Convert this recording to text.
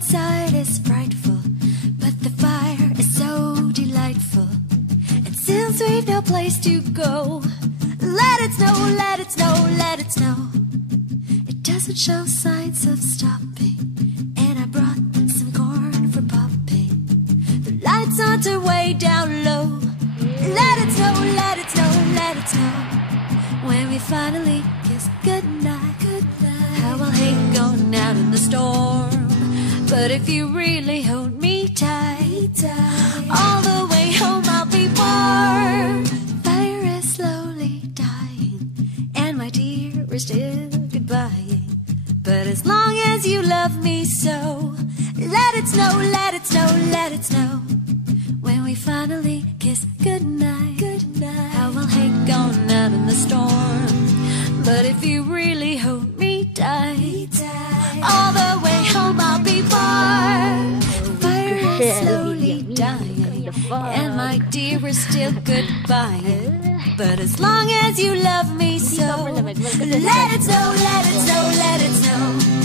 outside is frightful, but the fire is so delightful. And since we've no place to go, let it snow, let it snow, let it snow. It doesn't show signs of stopping, and I brought some corn for popping. The lights aren't way down low. Let it snow, let it snow, let it snow. When we finally kiss goodnight, goodnight. How I'll hate going out in the storm, but if you really hold me tight, all the way home I'll be warm. Fire is slowly dying, and my dear, we're still goodbying. But as long as you love me so, let it snow, let it snow, let it snow. When we finally kiss goodnight, goodnight. How I'll hate going out in the storm, but if you really hold me tight, all the way home I'll be warm. The fire is slowly dying, and my dear, we're still goodbying. But as long as you love me so, let it snow, let it snow, let it snow.